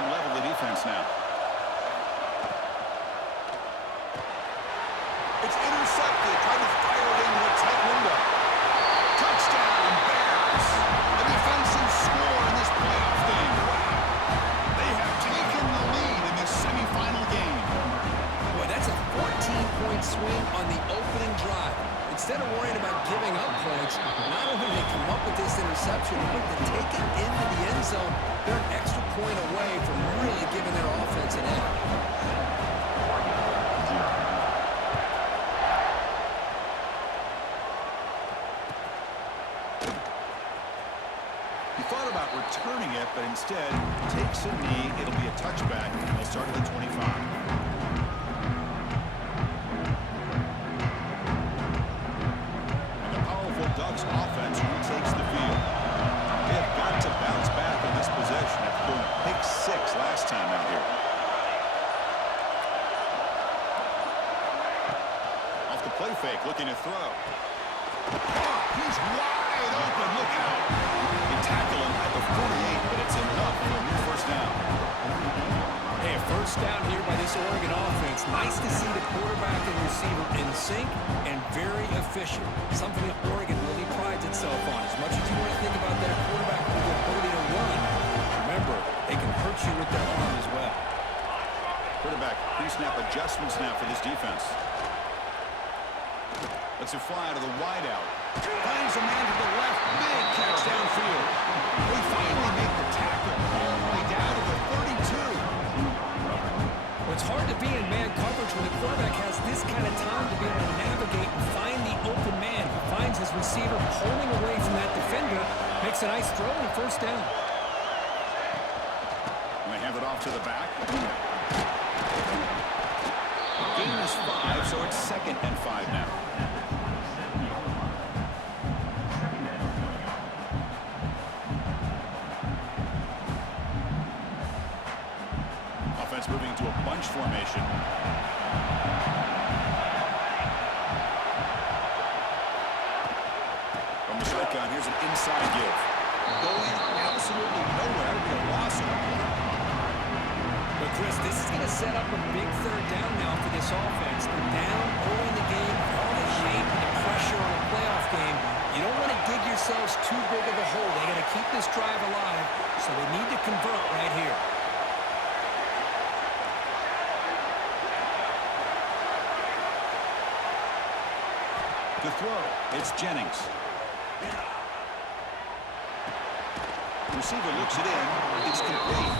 can level the defense now. It's intercepted, trying to fire it into a tight window. Touchdown, Bears! A defensive score in this playoff game. Wow! They have taken the lead in this semifinal game. Boy, that's a 14-point swing on the opening drive. Instead of worrying about giving up points, not only did they come up with this interception, but to take it into the end zone, they're an extra point away from really giving their offense an edge. He thought about returning it, but instead takes a knee. It'll be a touchback. They'll start at the 25. Ducks offense retakes the field. They have got to bounce back on this possession after going a pick 6 last time out here. Off the play fake, looking to throw. He's wide open. Look out. They tackle him at the 48, but it's enough for a new first down. Hey, a first down here by this Oregon offense. Nice to see the quarterback and receiver in sync and very efficient. Something that Oregon really prides itself on. As much as you want to think about their quarterback with the ability to run, remember, they can hurt you with their arm as well. Quarterback pre-snap adjustments now for this defense. Lets it fly to the wideout. Finds a man to the left. Big catch downfield. We finally make the tackle all the way down to the 32. Well, it's hard to be in man coverage when the quarterback has this kind of time to be able to navigate and find the open man. He finds his receiver pulling away from that defender. Makes a nice throw and a first down. And they hand it off to the back. Gain is 5, so it's 2nd and 5 now. Offense moving to a bunch formation. From the shotgun, here's an inside give. Going absolutely nowhere. It'll be a loss on the play. But Chris, this is going to set up a big third down now for this offense. They're down early in the game, all the shape and the pressure on a playoff game. You don't want to dig yourselves too big of a hole. They got to keep this drive alive, so they need to convert right here. To throw, it's Jennings. Receiver looks it in. It's complete.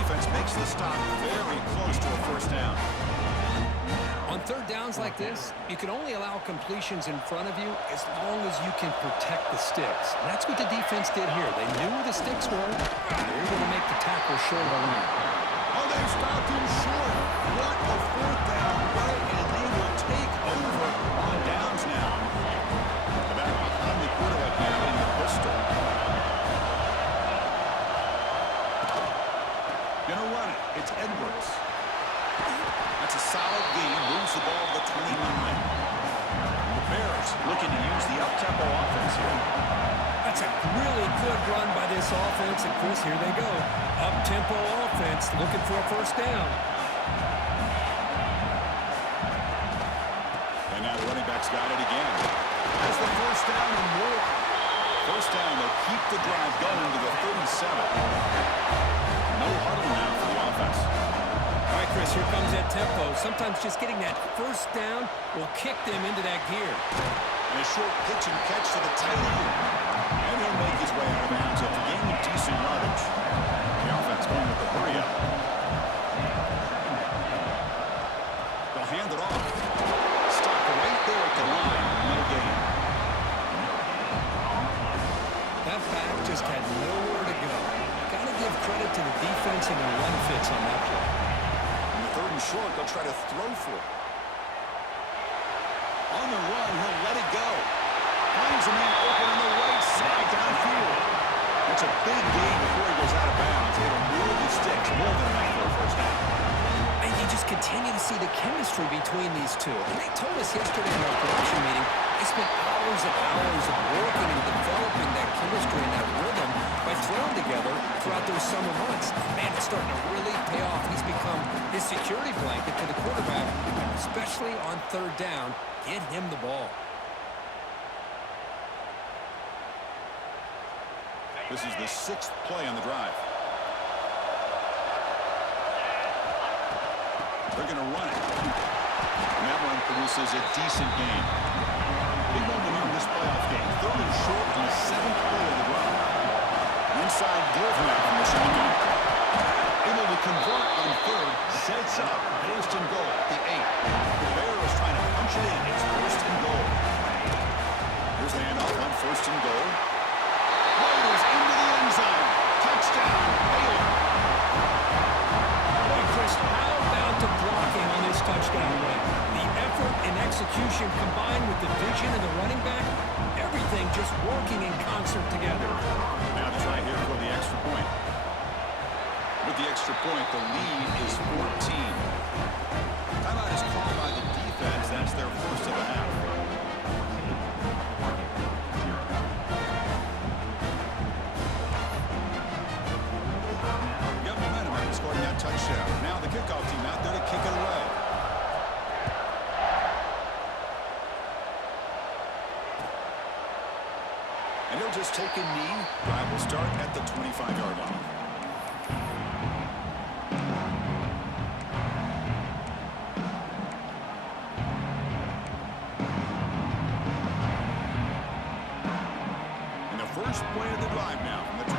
Defense makes the stop very close to a first down. On third downs like this, you can only allow completions in front of you as long as you can protect the sticks. And that's what the defense did here. They knew where the sticks were, and they were able to make the tackle short of the line. Oh, they stopped him short. What a fourth down play, and they will take over on downs now. The back behind the quarterback now in the pistol. Gonna run it. It's Edwards. That's a solid gain. Moves the ball to the 29. The Bears looking to use the up-tempo offense here. That's a really good run by this offense. And Chris, here they go. Up-tempo offense looking for a first down. And now the running back's got it again. That's the first down and more. First down, they'll keep the drive going to the 37. No huddle now for the offense. All right, Chris, here comes that tempo. Sometimes just getting that first down will kick them into that gear. And a short pitch and catch to the tight end. And he'll make his way out of bounds after gaining decent yardage. The offense going with the hurry up. They'll hand it off. Stop right there at the line. No gain. That back just had nowhere to go. Got to give credit to the defense and the run fits on that play. On the 3rd and short, they'll try to throw for it. On the run, he'll let it go. Finds a man open on the right side downfield. That's a big gain before he goes out of bounds. It'll move the sticks more than enough for a first down. And you just continue to see the chemistry between these two. And they told us yesterday in our production meeting, they spent hours and hours of working and developing that chemistry and that rhythm by they've thrown together throughout those summer months. Man, it's starting to really pay off. He's become his security blanket for the quarterback, especially on third down. Get him the ball. This is the 6th play on the drive. They're going to run it. And that one produces a decent gain. Big moment here in this playoff game. 3rd and short on the 7th play of the drive. Inside give now from the shotgun. Able to convert on 3rd. Sets up 1st and goal. The 8. The Bears trying to punch it in. It's 1st and goal. Here's the handoff on 1st and goal. Raiders into the end zone. Touchdown, Baylor. Hey, Chris, how about the blocking on this touchdown run? The effort and execution combined with the vision of the running back, everything just working in concert together. Now to try here for the extra point. With the extra point, the lead is 14. Timeout is called by the defense. That's their first of the half. Got momentum after scoring that touchdown. Now the kickoff team out there to kick it away. And he'll just take a knee. Drive will start at the 25-yard line. And the first play of the drive now from the 25.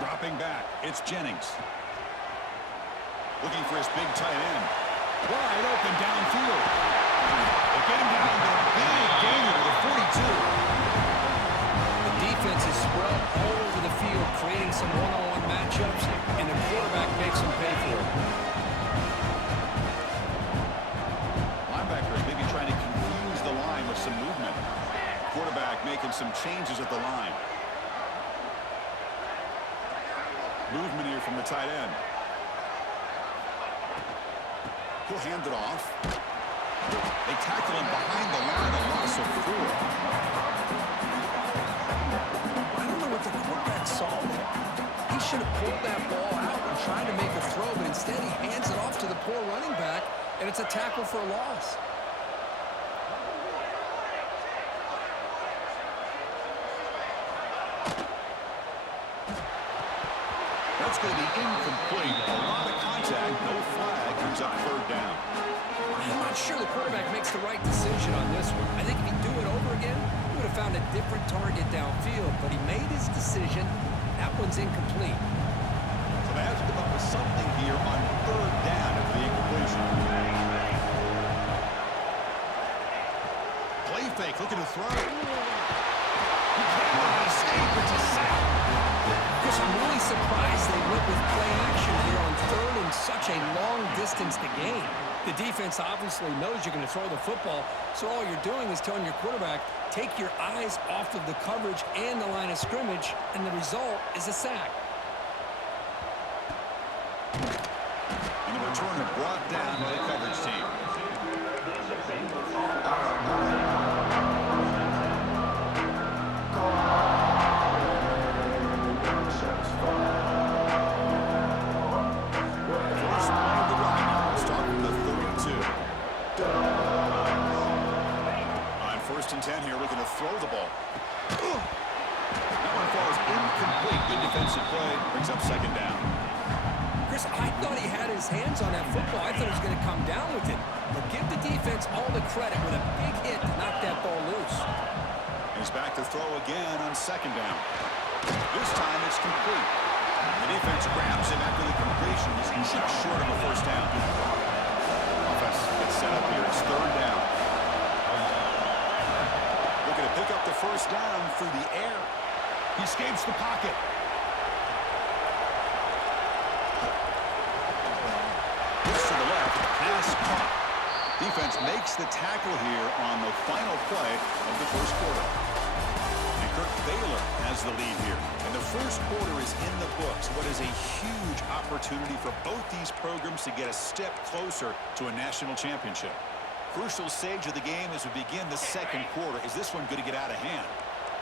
Dropping back, it's Jennings. Looking for his big tight end. Wide open downfield. They get him down to a big gainer to the 42. The defense is spread all over the field, creating some one-on-one matchups, and the quarterback makes them pay for it. Linebackers maybe trying to confuse the line with some movement. Quarterback making some changes at the line. Movement here from the tight end. He'll hand it off. They tackle him behind the line, a loss of 4. I don't know what the quarterback saw there. He should have pulled that ball out and tried to make a throw, but instead he hands it off to the poor running back, and it's a tackle for a loss. That's going to be incomplete. A lot of contact, no flag. Brings up 3rd down. I'm not sure the quarterback makes the right decision on this one. I think if he'd do it over again, he would have found a different target downfield, but he made his decision. That one's incomplete. So they have to come up with something here on 3rd down after the incompletion. Play fake, looking to throw. He can't escape. It's a sack. Chris, I'm really surprised they went with play action here on 3rd and such a long distance to gain. The defense obviously knows you're going to throw the football, so all you're doing is telling your quarterback, take your eyes off of the coverage and the line of scrimmage, and the result is a sack. And the returner brought down by the coverage team. First play of the drive now. We'll start from the 32. On 1st and 10 here, looking to throw the ball. That one falls incomplete. Good defensive play. Brings up 2nd down. Chris, I thought he had his hands on that football. I thought he was going to come down with it. But give the defense all the credit with a big hit to knock that ball loose. He's back to throw again on 2nd down. This time it's complete. The defense grabs him after the completion. He's just short of a 1st down. Offense gets set up here. It's 3rd down. Looking to pick up the 1st down through the air. He escapes the pocket. Looks to the left. Pass caught. Defense makes the tackle here on the final play of the 1st quarter. And Kirk Baylor has the lead here. And the 1st quarter is in the books. What is a huge opportunity for both these programs to get a step closer to a national championship. Crucial stage of the game as we begin the second quarter. Is this one going to get out of hand?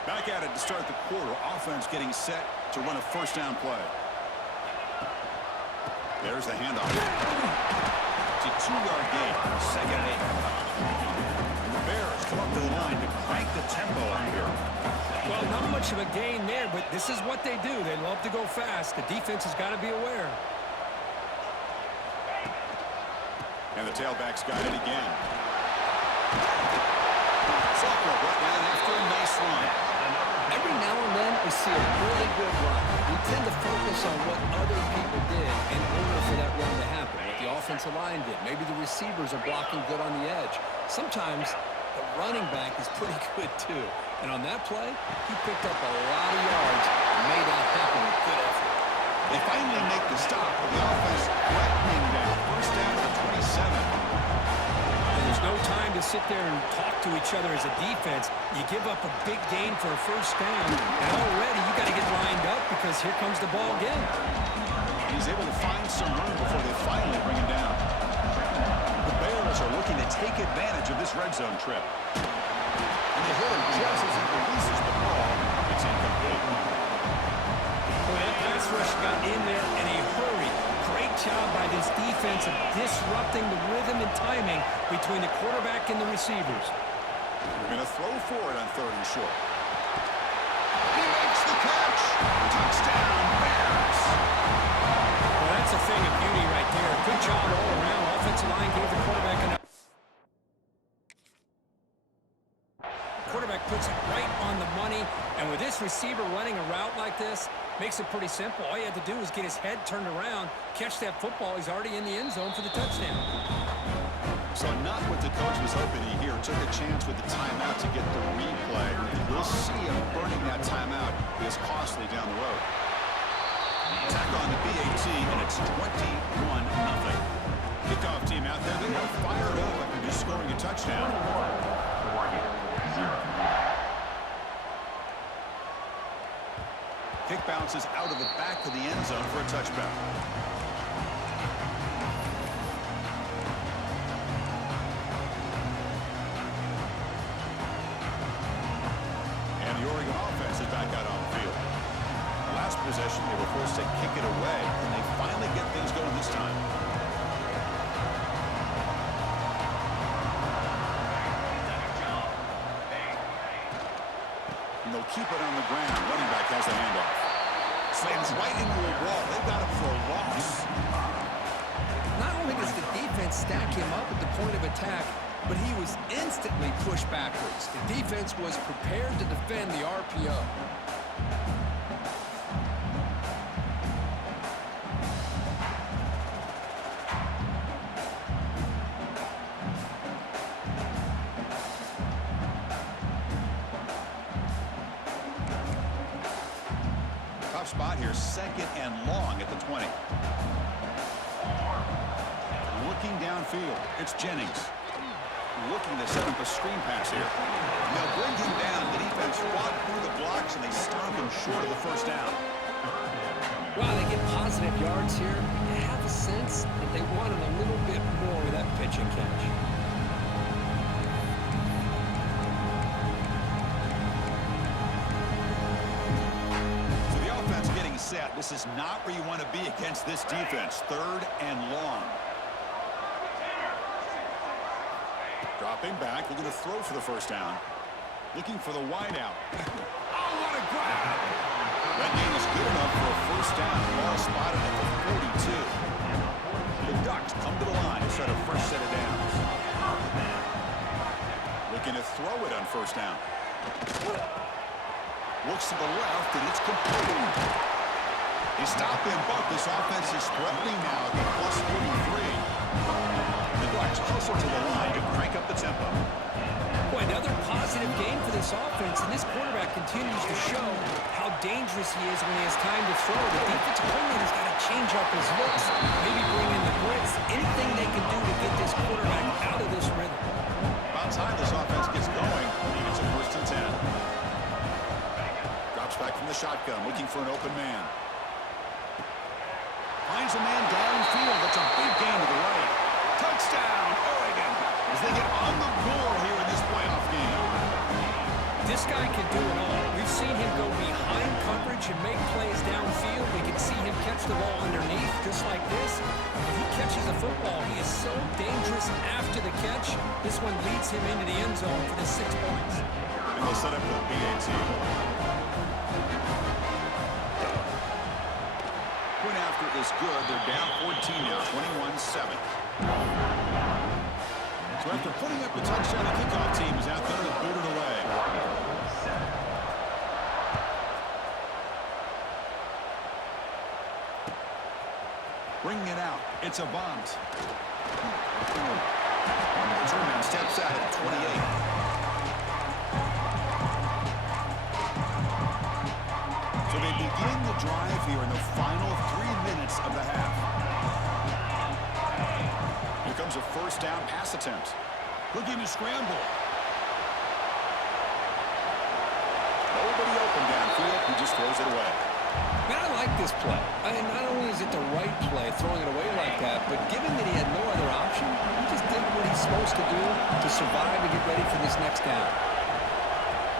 Back at it to start the quarter. Offense getting set to run a first down play. There's the handoff. It's a 2-yard gain. Second and 8. And the Bears come up to the line to crank the tempo on here. Well, not much of a gain there, but this is what they do. They love to go fast. The defense has got to be aware. And the tailback's got it again. Zucker brought down after a nice run. Every now and then we see a really good run. We tend to focus on what other people did in order for that run to happen. What the offensive line did. Maybe the receivers are blocking good on the edge. Sometimes the running back is pretty good too. And on that play, he picked up a lot of yards and made that happen with good effort. They finally make the stop, but the offense threatening down. First down to the 27. And there's no time to sit there and talk to each other as a defense. You give up a big gain for a first down, and already you got to get lined up because here comes the ball again. He's able to find some room before they finally bring him down. The Bears are looking to take advantage of this red zone trip. And they hit him just as he releases the ball. It's incomplete. Well, that pass rush got in there in a hurry. Great job by this defense of disrupting the rhythm and timing between the quarterback and the receivers. We're going to throw for it on 3rd and short. He makes the catch. Touchdown, Bears. Well, that's a thing of beauty right there. Good job all around. Offensive line gave the quarterback enough. Quarterback puts it right on the money, and with this receiver running a route like this, makes it pretty simple. All you had to do was get his head turned around, catch that football. He's already in the end zone for the touchdown. So not what the coach was hoping to hear. Took a chance with the timeout to get the replay. We'll see if burning that timeout is costly down the road. Tack on the BAT, and it's 21-0. Kickoff team out there. They are fired up after just scoring a touchdown. Kick bounces out of the back of the end zone for a touchback. And the Oregon offense is back out on the field. Last possession, they were forced to kick it away, and they finally get things going this time. And they'll keep it on the ground. Running back has the handoff. Slams right into a wall. They've got him for a loss. Not only does the defense stack him up at the point of attack, but he was instantly pushed backwards. The defense was prepared to defend the RPO. Spot here, 2nd and long at the 20. Looking downfield, it's Jennings. Looking to set up a screen pass here. They'll bring him down. The defense fought through the blocks, and they stop him short of the first down. Well, they get positive yards here. You have a sense that they wanted a little bit more of that pitch and catch. Set. This is not where you want to be against this defense. 3rd and long. Dropping back, looking to throw for the first down. Looking for the wide out. Oh, what a grab! That gain is good enough for a first down. Ball spotted at the 42. The Ducks come to the line to set a fresh set of downs. Looking to throw it on first down. Looks to the left, and it's complete. They stop him, but this offense is threatening now at the plus 43. The Ducks hustle to the line to crank up the tempo. Boy, another positive game for this offense, and this quarterback continues to show how dangerous he is when he has time to throw. The defensive coordinator's got to change up his looks, maybe bring in the blitz, anything they can do to get this quarterback out of this rhythm. About time this offense gets going. It's a 1st and 10. Drops back from the shotgun, looking for an open man. Finds a man downfield. That's a big gain to the right. Touchdown, Oregon. as they get on the board here in this playoff game. This guy can do it all. We've seen him go behind coverage and make plays downfield. We can see him catch the ball underneath just like this. When he catches a football, he is so dangerous after the catch. This one leads him into the end zone for the 6 points. And they'll set up for the PAT. Point after is good. They're down 14 now, 21-7. So after putting up a touchdown, the kickoff team is out there to boot it away. Bringing it out. It's a bunt. Return man steps out at 28. So they begin the drive here in the final 3 minutes of the half. Here comes a first down pass attempt. Looking to scramble. Nobody open downfield. He just throws it away. Man, I like this play. I mean, not only is it the right play, throwing it away like that, but given that he had no other option, he just did what he's supposed to do to survive and get ready for this next down.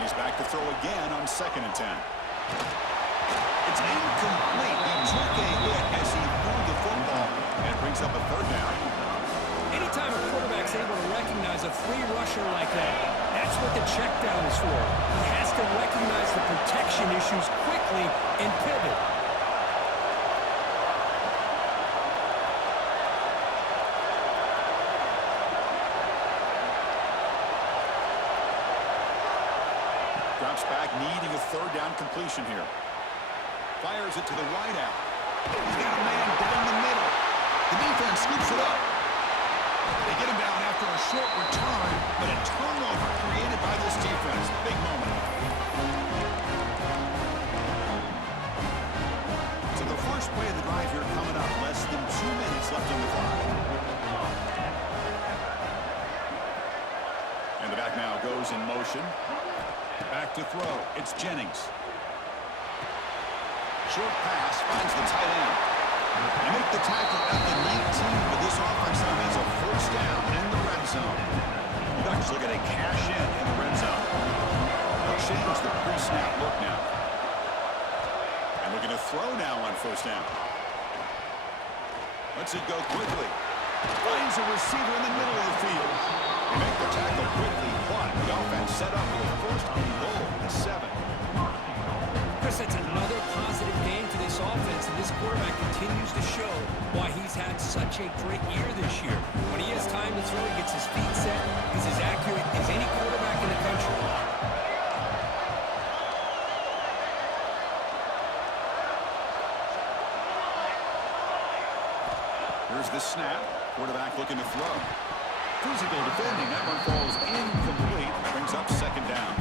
He's back to throw again on 2nd and 10. It's incomplete. He took a hit as he threw the football. And it brings up a 3rd down. Anytime a quarterback's able to recognize a free rusher like that, that's what the check down is for. He has to recognize the protection issues quickly and pivot. Drops back, needing a 3rd down completion here. Fires it to the wide out. He's got a man down the middle. The defense scoops it up. They get him down after a short return, but a turnover created by this defense. Big moment. So the first play of the drive here coming up. Less than 2 minutes left on the clock. And the back now goes in motion. Back to throw. It's Jennings. Short pass finds the tight end. They make the tackle at the 19, but this offense now has a first down in the red zone. Ducks looking to cash in the red zone. They'll change the pre-snap look now. And looking to throw now on 1st down. Lets it go quickly. Finds a receiver in the middle of the field. They make the tackle quickly, but the offense set up with a first and goal at 7. Chris, that's another positive game for this offense, and this quarterback continues to show why he's had such a great year this year. When he has time to throw, he gets his feet set. He's as accurate as any quarterback in the country. Here's the snap. Quarterback looking to throw. Physical defending. That one falls incomplete. Brings up 2nd down.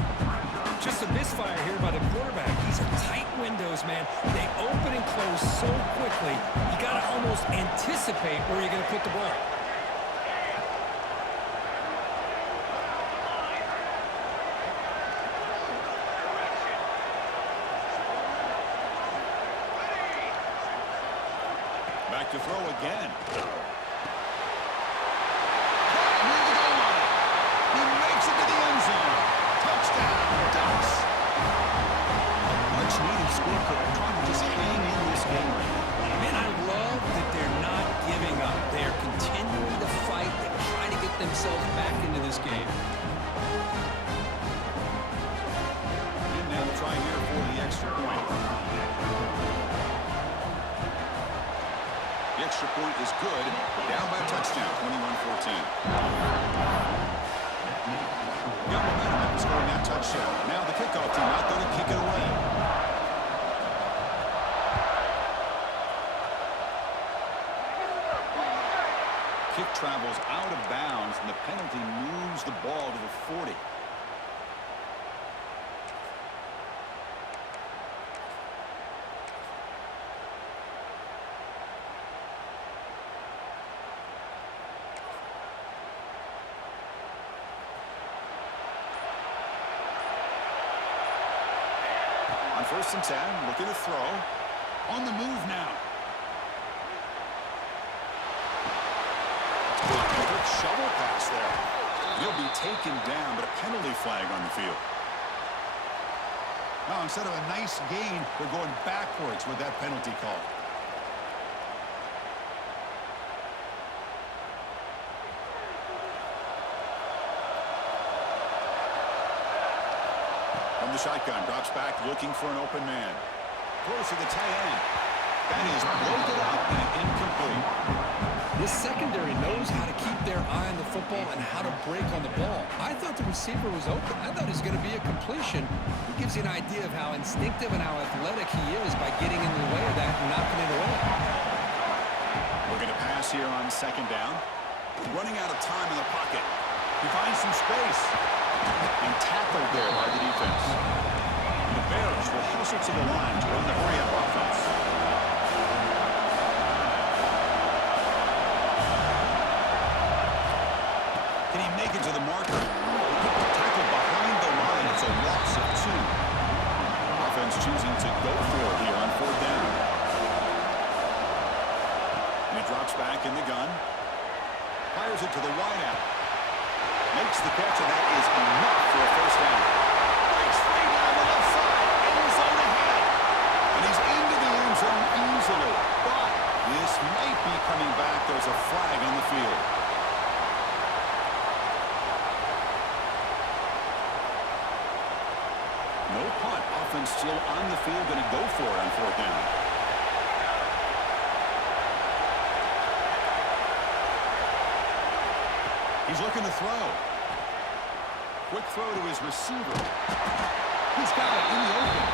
Just a misfire here by the quarterback. These are tight windows, man. They open and close so quickly. You got to almost anticipate where you're going to put the ball. Back to throw again. He makes it to the end zone. Touchdown, Ducks. A much-needed score for trying to just hang in this game right now. Man, I love that they're not giving up. They are continuing to fight. They're trying to get themselves back into this game. And now try here for the extra point. The extra point is good. Down by a touchdown, 21-14. Got momentum after scoring that touchdown. Now the kickoff team out there to kick it away. Kick travels out of bounds, and the penalty moves the ball to the 40. On 1st and 10, looking to throw. On the move now. Good shovel pass there. He'll be taken down, but a penalty flag on the field. Now, instead of a nice gain, they're going backwards with that penalty call. From the shotgun, drops back, looking for an open man. Throws to the tight end. That is bloated up and incomplete. This secondary knows how to keep their eye on the football and how to break on the ball. I thought the receiver was open. I thought it was going to be a completion. It gives you an idea of how instinctive and how athletic he is by getting in the way of that and knocking it away. We're going to pass here on second down. Running out of time in the pocket. He finds some space. And tackled there by the defense. The Bears will hustle to the line to run the hurry-up offense. Can he make it to the marker? Tackled behind the line. It's a loss of 2. Offense choosing to go for it here on fourth down. And he drops back in the gun. Fires it to the wideout. Makes the catch, and that is enough for a first down. Breaks free down the left side. End zone ahead. And he's into the end zone easily. But this might be coming back. There's a flag on the field. No punt. Offense still on the field. Going to go for it on fourth down. He's looking to throw. Quick throw to his receiver. He's got it in the open.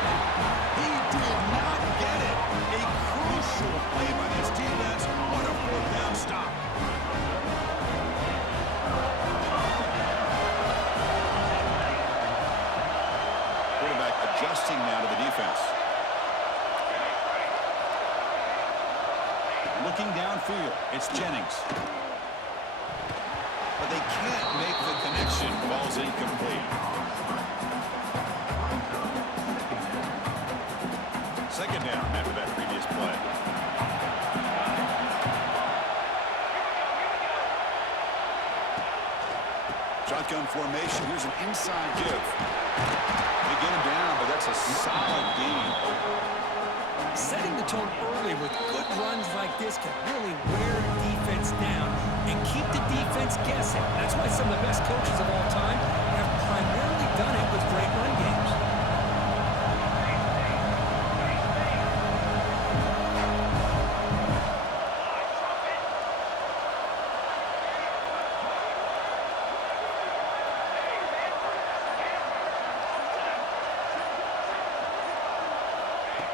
He did not get it. A crucial play by this defense. What a fourth down stop. Quarterback adjusting now to the defense. Looking downfield. It's Jennings. But they can't make the connection. Ball's incomplete. Second down after that previous play. Shotgun formation. Here's an inside give. They get him down, but that's a solid gain. Setting the tone early with good runs like this can really wear defense down and keep the defense guessing. That's why some of the best coaches of all time have primarily done it with great run games.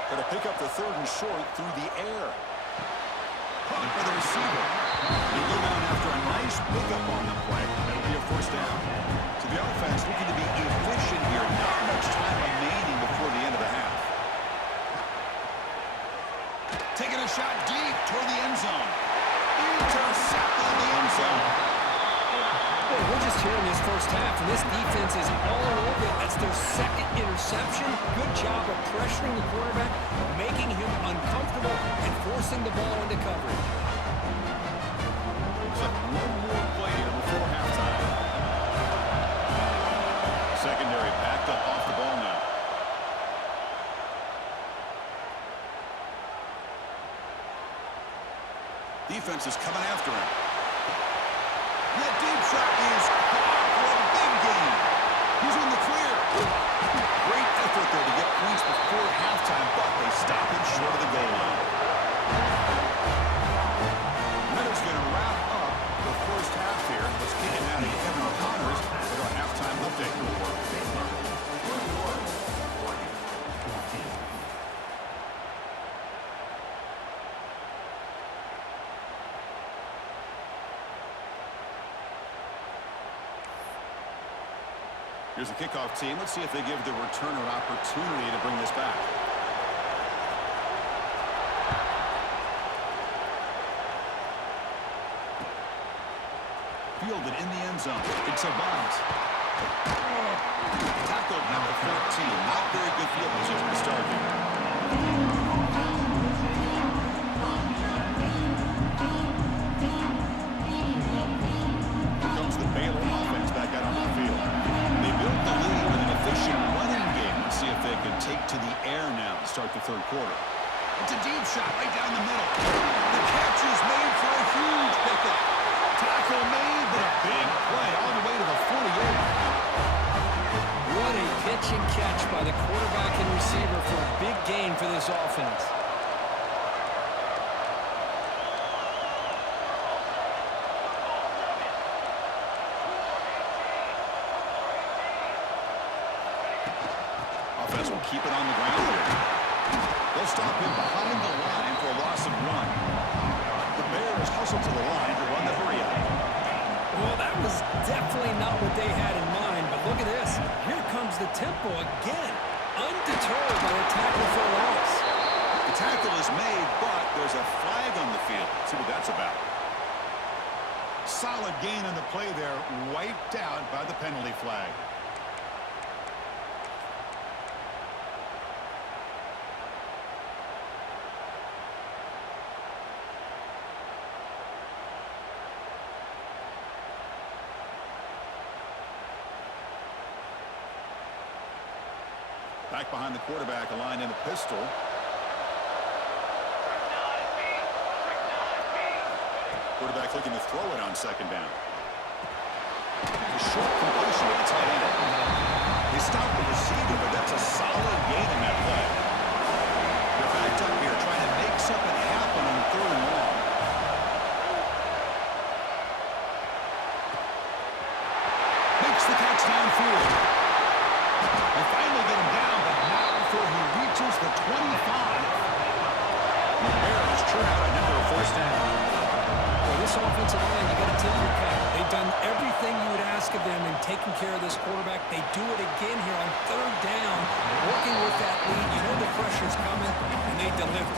Going to pick up the third and short through the air. Caught by the receiver. They go down after a nice pickup on the play. That'll be a first down. So the offense looking to be efficient here. Not much time remaining before the end of the half. Taking a shot deep toward the end zone. Intercepted in the end zone. Boy, we're just here in this first half, and this defense is all over it. That's their second interception. Good job of pressuring the quarterback, making him uncomfortable, and forcing the ball into coverage. Looks like one more play here before halftime. Secondary backed up off the ball now. Defense is coming after him. That deep shot is caught for a big gain. He's in the clear. Great effort there to get points before halftime, but they stop him short of the goal line. That is going to wrap up the first half here. Let's kick it out to Kevin O'Connors with our halftime update. Here's the kickoff team. Let's see if they give the returner opportunity to bring this back. Fielded in the end zone. It's a bunt. Tackled number 14. Not very good field position to start here. Here comes the Baylor offense back could take to the air now to start the third quarter. It's a deep shot right down the middle. The catch is made for a huge pickup. Tackle made, but a big play all the way to the 48. What a pitch and catch by the quarterback and receiver for a big gain for this offense. Offense will keep it on the ground here. They'll stop him behind the line for a loss of 1. The Bears hustle to the line to run the hurry up. Well, that was definitely not what they had in mind, but look at this. Here comes the tempo again, undeterred by the tackle for a loss. The tackle is made, but there's a flag on the field. Let's see what that's about. Solid gain on the play there, wiped out by the penalty flag. Back behind the quarterback, aligned in the pistol. Quarterback looking to throw it on second down. A short completion at the tight end. They stopped the receiver, but that's a solid gain in that play. They're backed up here trying to make something happen on third and long. Makes the catch downfield. They finally get him down, but not before he reaches the 25. The Bears turn out another first down. Well, this offensive line, you got to tip your cap. They've done everything you would ask of them in taking care of this quarterback. They do it again here on third down, working with that lead. You know the pressure's coming, and they deliver.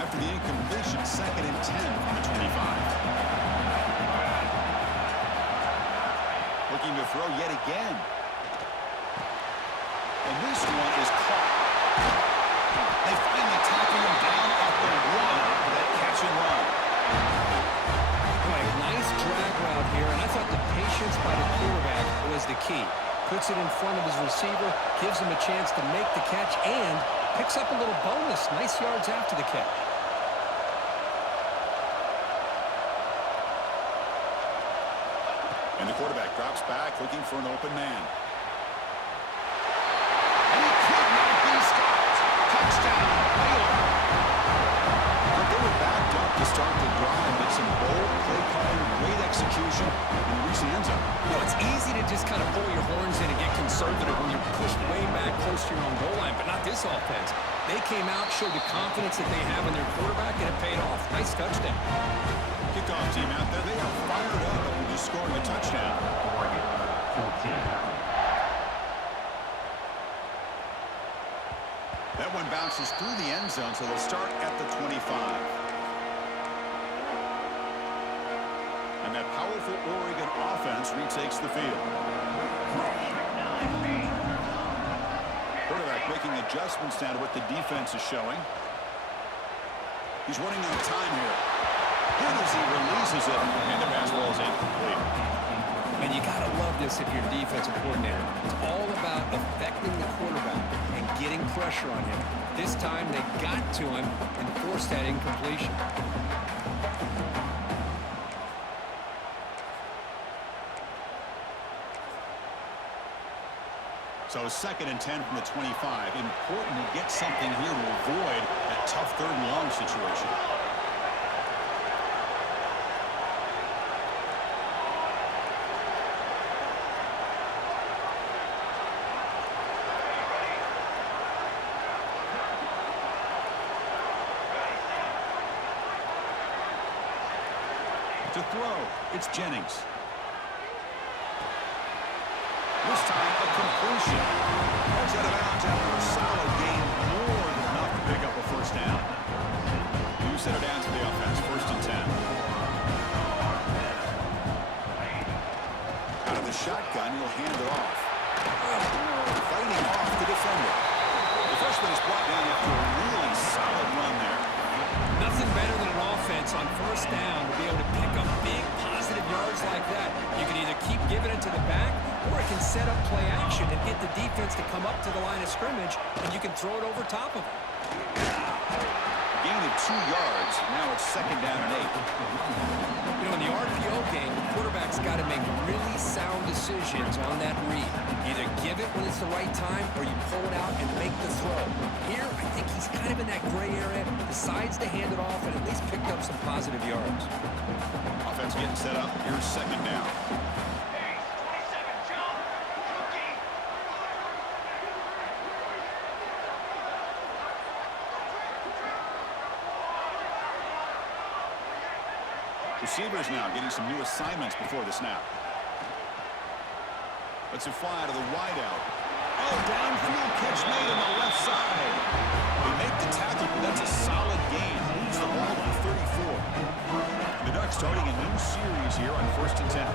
After the incompletion, 2nd and 10 from the 25. Looking to throw yet again. And this one is caught. They finally tackle him down at the 1 for that catch and run. Boy, nice drag route here, and I thought the patience by the quarterback was the key. Puts it in front of his receiver, gives him a chance to make the catch, and picks up a little bonus. Nice yards after the catch. And the quarterback drops back, looking for an open man. And he could not be stopped. Touchdown, Baylor. But they were backed up to start the drive, but some bold play calling, great execution, and reach the end zone. You know, it's easy to just kind of pull your horns in and get conservative when you're pushed way back close to your own goal line, but not this offense. They came out, showed the confidence that they have in their quarterback, and it paid off. Nice touchdown. Kickoff team out there, they are fired up and just scoring a touchdown. That one bounces through the end zone, so they'll start at the 25. And that powerful Oregon offense retakes the field. Quarterback making adjustments now to what the defense is showing. He's running out of time here. And as he releases it, and the pass ball is incomplete. And you got to love this if you're a defensive coordinator. It's all about affecting the quarterback and getting pressure on him. This time they got to him and forced that incompletion. So 2nd and 10 from the 25. Important to get something here to avoid that tough third and long situation. To throw, it's Jennings. This time, a completion. Goes out of bounds after a solid gain, more than enough to pick up a first down. You set it down to the offense, 1st and 10. Out of the shotgun, he'll hand it off. Fighting off the defender. The freshman is brought down after a really solid run there. Nothing better than an offense on 1st down to be able to pick up big positive yards like that. You can either keep giving it to the back, or it can set up play action and get the defense to come up to the line of scrimmage, and you can throw it over top of it. Gain of 2 yards. Now it's 2nd down and 8. You know, in the RPO game, the quarterback's got to make really sound decisions on that read. Either give it when it's the right time, or you pull it out and make the throw. Here, I think he's kind of in that gray area, decides to hand it off, and at least picked up some positive yards. Offense getting set up. Here's 2nd down. Receivers now getting some new assignments before the snap. Let's it fly to the wideout. Oh, downfield catch made on the left side. They make the tackle, but that's a solid gain. Moves the ball to the 34. The Ducks starting a new series here on 1st and 10.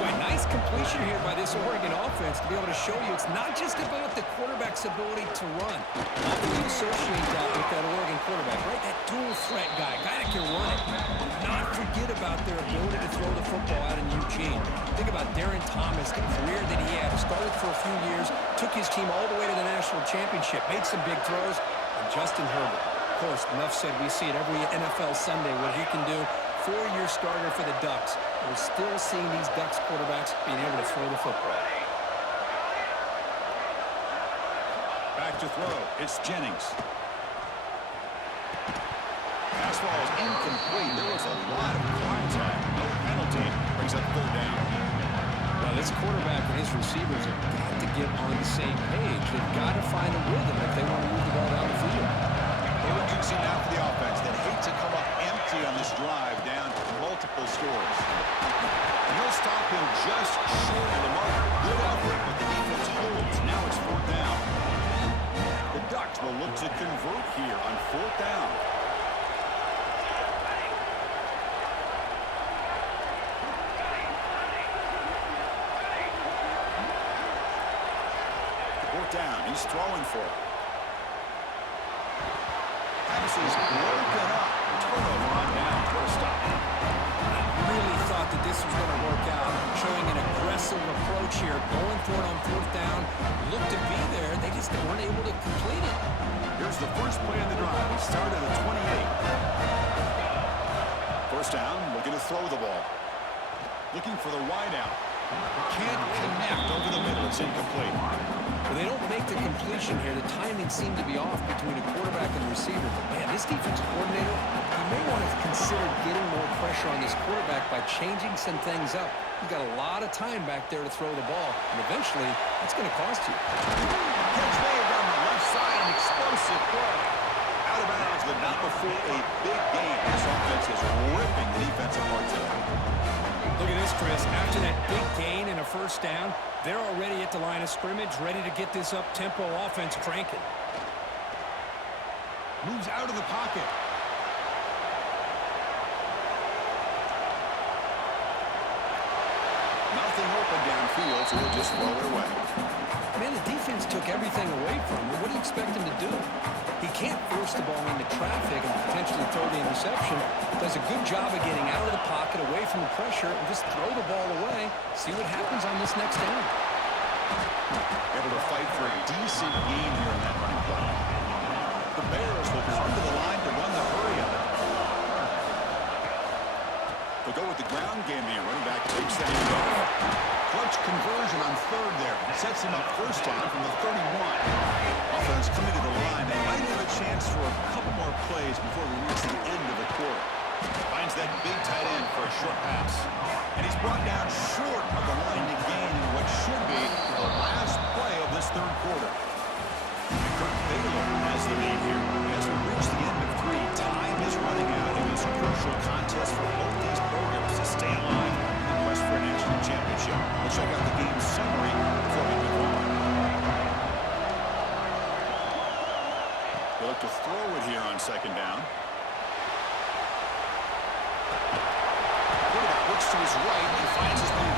Boy, nice completion here by this Oregon offense to be able to show you it's not just about the quarterback's ability to run. Often you associate that with that Oregon quarterback, right? That dual threat guy that can run it. Do not forget about their ability to throw the football out in Eugene. Think about Darren Thomas, the career that he had. Started for a few years, took his team all the way to the national championship, made some big throws, and Justin Herbert. Of course, enough said, we see it every NFL Sunday what he can do. 4-year starter for the Ducks. We're still seeing these Ducks quarterbacks being able to throw the football. Back to throw. It's Jennings. Pass ball is incomplete. There was a lot of contact. No penalty. Brings up 3rd down. Well, this quarterback and his receivers have got to get on the same page. They've got to find a rhythm if they want to move the ball down the field. Urgency now for the offense that hate to come up empty on this drive down multiple scores. And they'll stop him just short of the mark. Good effort, but the defense holds. Now it's 4th down. The Ducks will look to convert here on 4th down. Down. He's throwing for it. Pass is broken up. Turnover on down. Throw stop. I really thought that this was going to work out. Showing an aggressive approach here. Going for it on 4th down. Looked to be there. They just weren't able to complete it. Here's the first play of the drive. He started at 28. 1st down. Looking to throw the ball. Looking for the wideout. Can't connect over the middle. It's incomplete. Well, they don't make the completion here. The timing seemed to be off between a quarterback and receiver. But, man, this defensive coordinator, he may want to consider getting more pressure on this quarterback by changing some things up. He's got a lot of time back there to throw the ball, and eventually, that's going to cost you. Catch made on the left side, an explosive play. Out of bounds, but not before a big game. This offense is ripping the defense apart today. Look at this, Chris. After that big gain and a 1st down, they're already at the line of scrimmage, ready to get this up-tempo offense cranking. Moves out of the pocket. Nothing open downfield, so they'll just throw it away. Man, the defense took everything away from him. What do you expect him to do? He can't force the ball into traffic and potentially throw the interception. Does a good job of getting out of the pocket, away from the pressure, and just throw the ball away. See what happens on this next down. Able to fight for a decent gain here in that running play. The Bears will come to the line to run the hurry-up. They'll go with the ground game here. Running back takes the handoff. Clutch conversion on 3rd there. Sets him up 1st down from the 31. Offense coming to the line. They might have a chance for a couple more plays before we reach the end of the quarter. Finds that big tight end for a short pass. And he's brought down short of the line to gain in what should be the last play of this 3rd quarter. Kirk Baylor has the lead here. As we reach the end of 3, time is running out in this crucial contest for both these programs to stay alive in the quest for a national championship. Let's check out the game summary before we move on. They look to throw it here on 2nd down. Quarterback looks to his right and finds his man.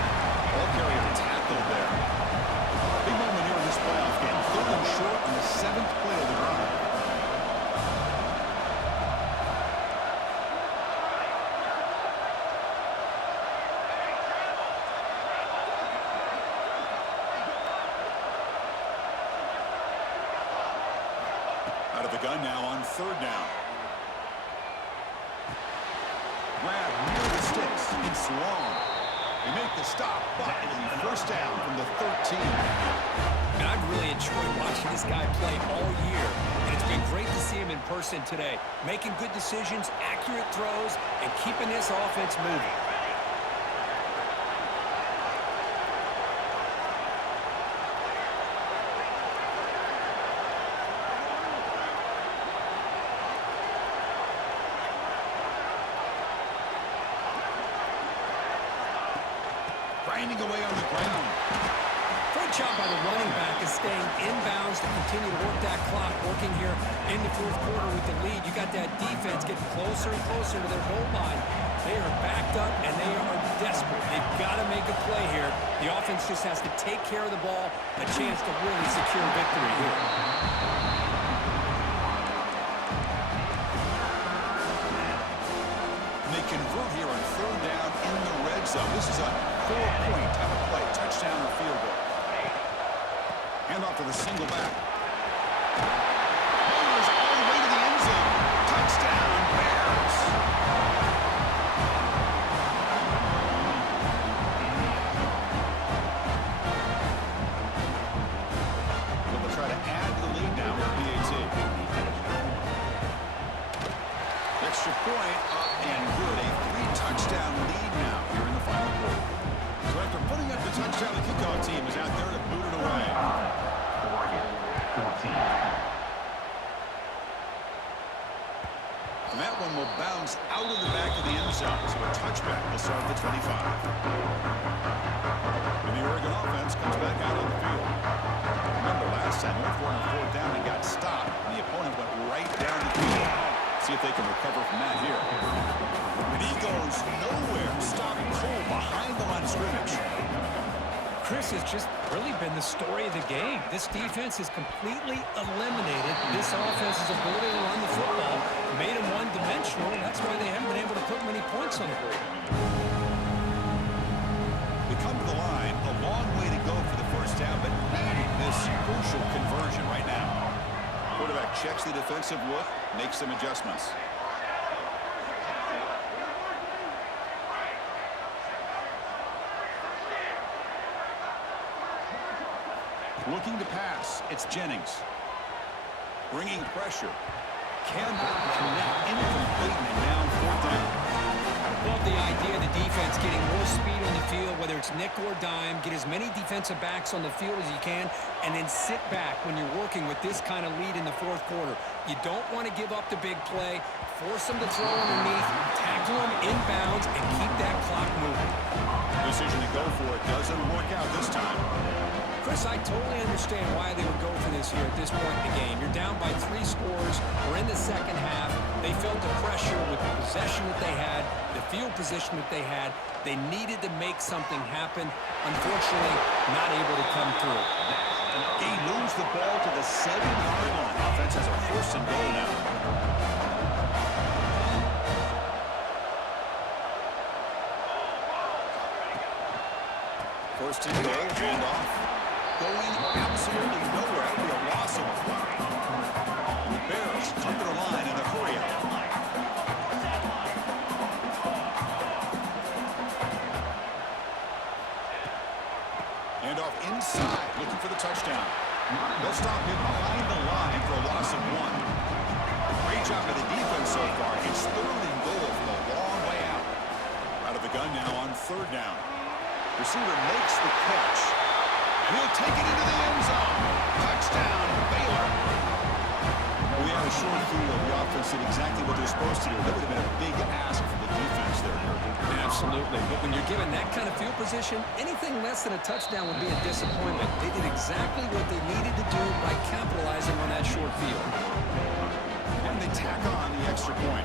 the gun now on third down. Grab near the sticks. It's long. They make the stop, but it'll be first down from the 13. And I've really enjoyed watching this guy play all year. And it's been great to see him in person today. Making good decisions, accurate throws, and keeping this offense moving. Grinding away on the ground. Great job by the running back is staying inbounds to continue to work that clock, working here in the fourth quarter with the lead. You got that defense getting closer and closer to their goal line. They are backed up, and they are desperate. They've got to make a play here. The offense just has to take care of the ball, a chance to really secure victory here. And they convert here on third down in the red zone. This is a 4-point type of play, touchdown or field goal. Hand off to the single back. Bears all the way to the end zone. Touchdown, Bears. They'll try to add to the lead now with PAT. Extra point up and good. A 3-touchdown lead now here in the final quarter. So after putting up the touchdown, the kickoff team is out there to boot it away. And that one will bounce out of the back of the end zone. So a touchback will start at the 25. And the Oregon offense comes back out on the field. Remember last time, went for it on fourth down and got stopped. And the opponent went right down the field. See if they can recover from that here. And he goes nowhere. Stop cold behind the line of scrimmage. Chris has just really been the story of the game. This defense has completely eliminated this offense's ability to run the football, made them one-dimensional, and that's why they haven't been able to put many points on the board. We come to the line, a long way to go for the first down, but needing this crucial conversion right now. Quarterback checks the defensive look, makes some adjustments. Looking to pass, it's Jennings. Bringing pressure. Cannot connect, incomplete, and now fourth down. Love the idea of the defense getting more speed on the field, whether it's nickel or dime, get as many defensive backs on the field as you can, and then sit back when you're working with this kind of lead in the fourth quarter. You don't want to give up the big play, force them to throw underneath, tackle them inbounds, and keep that clock moving. Decision to go for it doesn't work out this time. Chris, I totally understand why they would go for this here at this point in the game. You're down by 3 scores. We're in the second half. They felt the pressure with the possession that they had, the field position that they had. They needed to make something happen. Unfortunately, not able to come through. He moves the ball to the 7-yard line. Offense has a first and goal now. First and goal, hand off. Going absolutely nowhere. That'll be a loss of a play. The Bears come to the line in a hurry up. Hand off inside, looking for the touchdown. They'll stop him behind the line for a loss of 1. Great job by the defense so far. It's third and goal from a long way out. Out of the gun now on third down. Receiver makes the catch. And he'll take it into the end zone. Touchdown, Baylor. We had a short field. The offense did exactly what they're supposed to do. That would have been a big ask for the defense there. Absolutely. But when you're given that kind of field position, anything less than a touchdown would be a disappointment. They did exactly what they needed to do by capitalizing on that short field. And they tack on the extra point.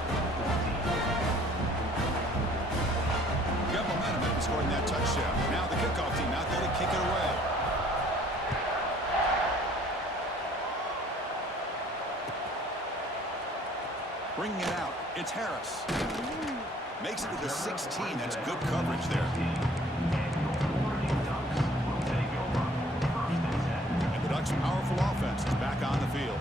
Got momentum after scoring that touchdown. Now the kickoff team out there to kick it away. Bringing it out, it's Harris. Makes it to the 16. That's good coverage there. And the Ducks' powerful offense is back on the field.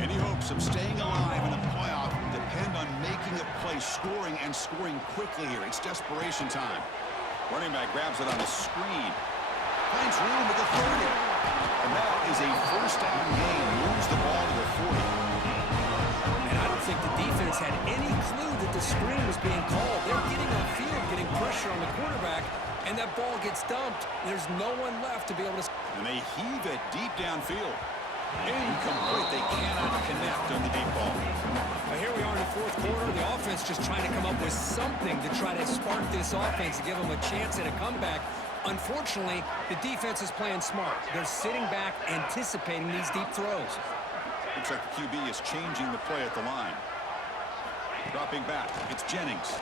And he hopes of staying alive in the playoff depend on making a play, scoring, and scoring quickly here. It's desperation time. Running back grabs it on the screen. Finds room at the 30. And that is a first down gain. Moves the ball to the 40. And I don't think the defense had any clue that the screen was being called. They're getting upfield, getting pressure on the quarterback, and that ball gets dumped. There's no one left to be able to... And they heave it deep downfield. Incomplete. They cannot connect on the deep ball. Well, here we are in the fourth quarter. The offense just trying to come up with something to try to spark this offense and give them a chance at a comeback. Unfortunately, the defense is playing smart. They're sitting back, anticipating these deep throws. Looks like the QB is changing the play at the line. Dropping back. It's Jennings.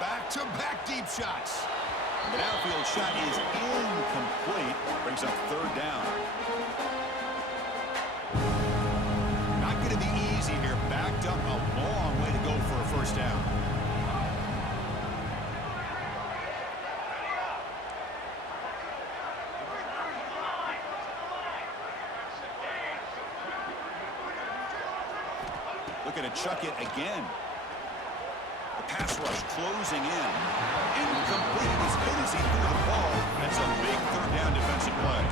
Back-to-back deep shots. The outfield shot is incomplete. Brings up third down. Not going to be easy here. Backed up a long way to go for a first down. Looking to chuck it again. The pass rush closing in. Incomplete. As good as he threw the ball. That's a big third down defensive play.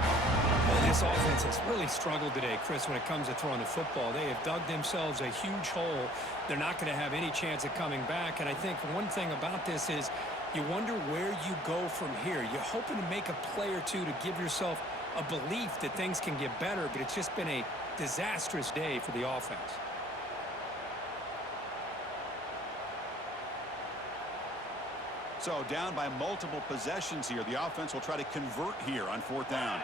Well, this offense has really struggled today, Chris, when it comes to throwing the football. They have dug themselves a huge hole. They're not going to have any chance of coming back. And I think one thing about this is you wonder where you go from here. You're hoping to make a play or two to give yourself a belief that things can get better, but it's just been a disastrous day for the offense. So down by multiple possessions here. The offense will try to convert here on fourth down.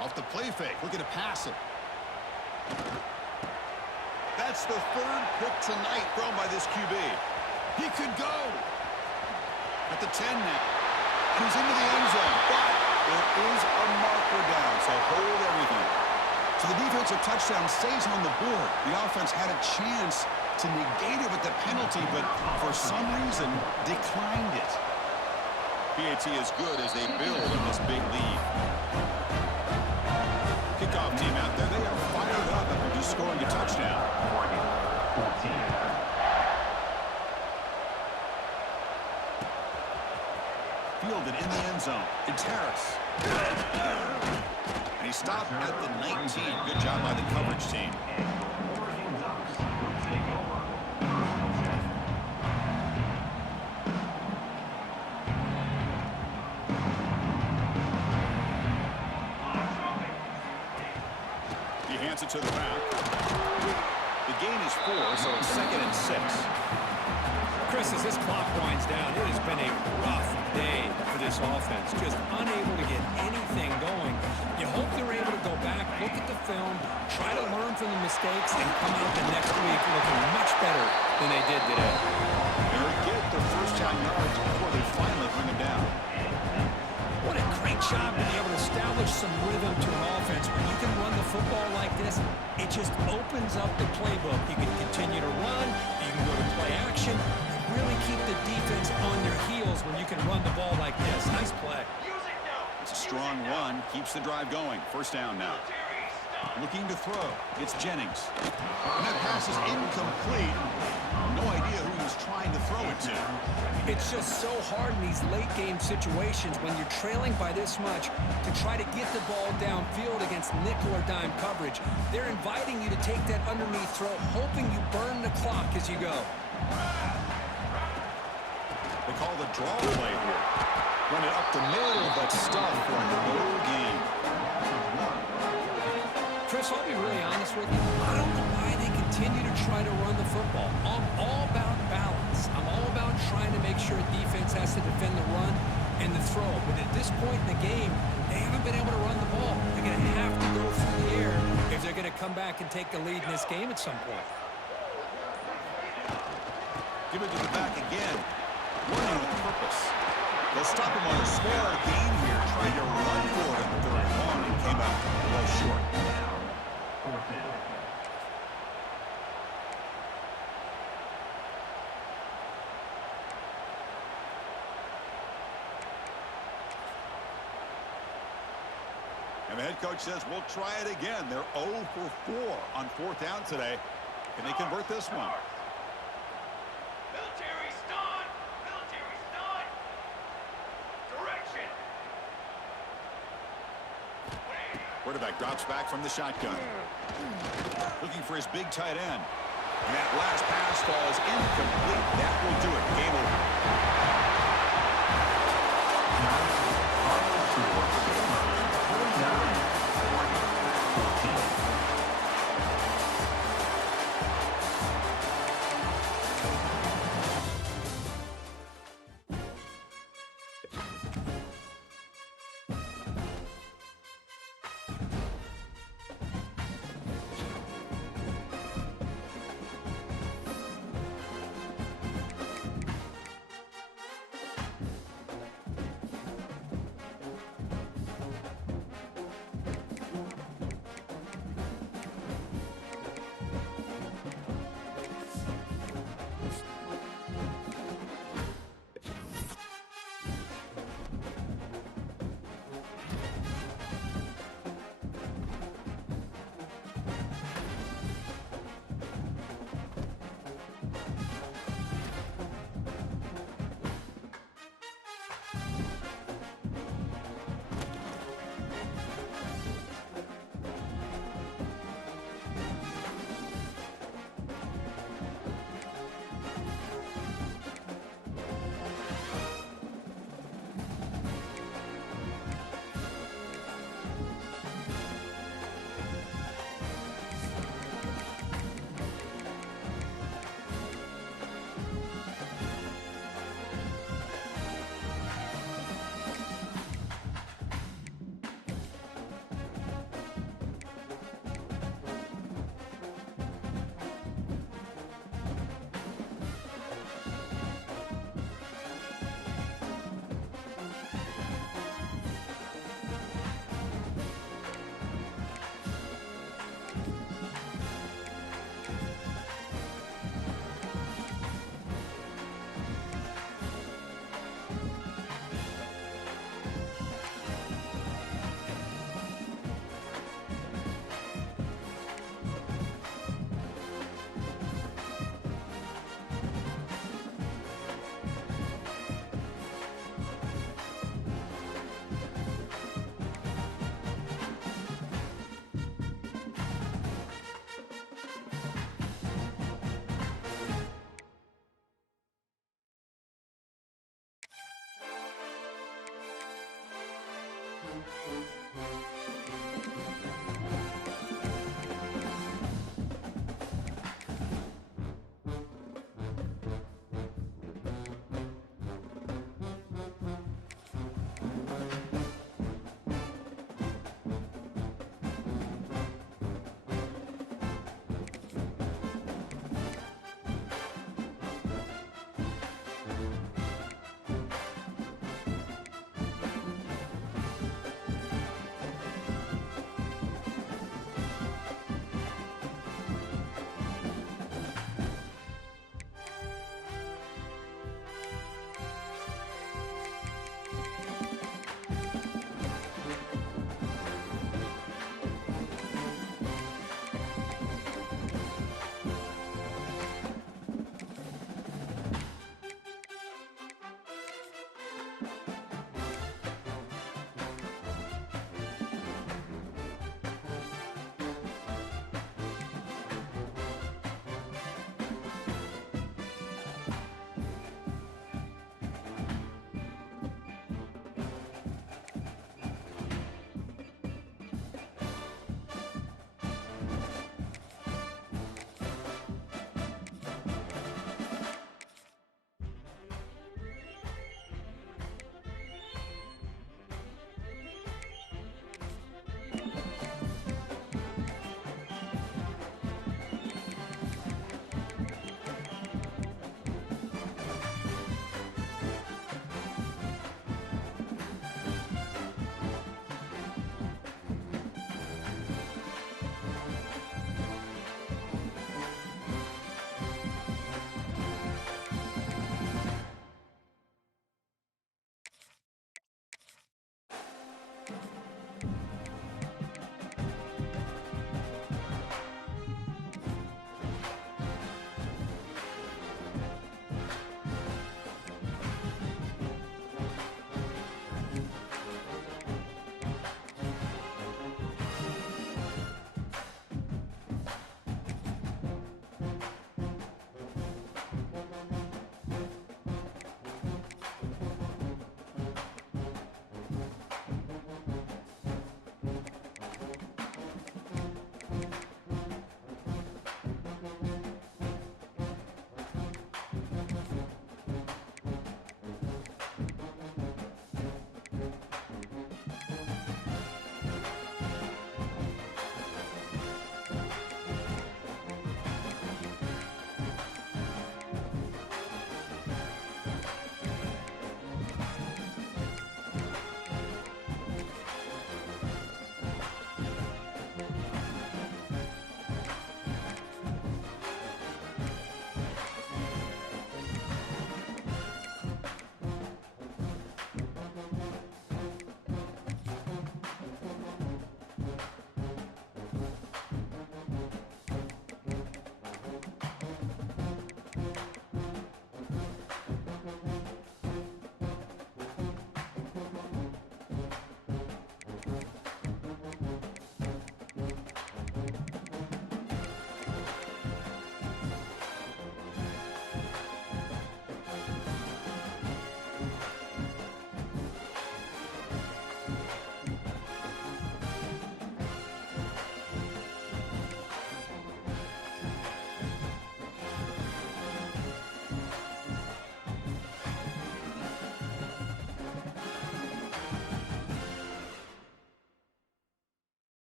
Off the play fake, looking to pass it. That's the third pick tonight thrown by this QB. He could go. At the 10 now. And he's into the end zone. But there is a marker down, so hold everything. So the defensive touchdown stays on the board. The offense had a chance to negate it with the penalty, but for some reason declined it. PAT is good as they build on this big lead. Kickoff team out there. They are fired up after just scoring a touchdown. Fielded in the end zone. And Terrace. And he stopped at the 19. Good job by the coverage team. He hands it to the back. The gain is 4, so it's 2nd and 6. Chris, as this clock winds down, it has been a rough day for this offense. Just unable to get anything going. You hope they're able to go back, look at the film, try to learn from the mistakes, and come out the next week looking much better than they did today. They'll get their first down yards before they finally bring them down. What a great job to be able to establish some rhythm to an offense. When you can run the football like this, it just opens up the playbook. You can continue to run, you can go to play action, you really keep the defense on their heels when you can run the ball like this. Nice play. It's a strong run, keeps the drive going. First down now. Looking to throw. It's Jennings. And that pass is incomplete. No idea who he was trying to throw it to. It's just so hard in these late game situations when you're trailing by this much to try to get the ball downfield against nickel or dime coverage. They're inviting you to take that underneath throw, hoping you burn the clock as you go. They call the draw play here. Run it up the middle, but stuff for no gain. Chris, I'll be really honest with you. I don't know why they continue to try to run the football. I'm all about balance. I'm all about trying to make sure defense has to defend the run and the throw. But at this point in the game, they haven't been able to run the ball. They're going to have to go through the air if they're going to come back and take the lead in this game at some point. Give it to the back again. Running with purpose. They'll stop him on a small gain here, trying to run for it in third and long, and came out well short. And the head coach says, we'll try it again. They're 0 for 4 on 4th down today. Can they convert this one? Military stun! Military stun! Direction! Quarterback drops back from the shotgun. Looking for his big tight end. And that last pass falls incomplete. That will do it. Game over.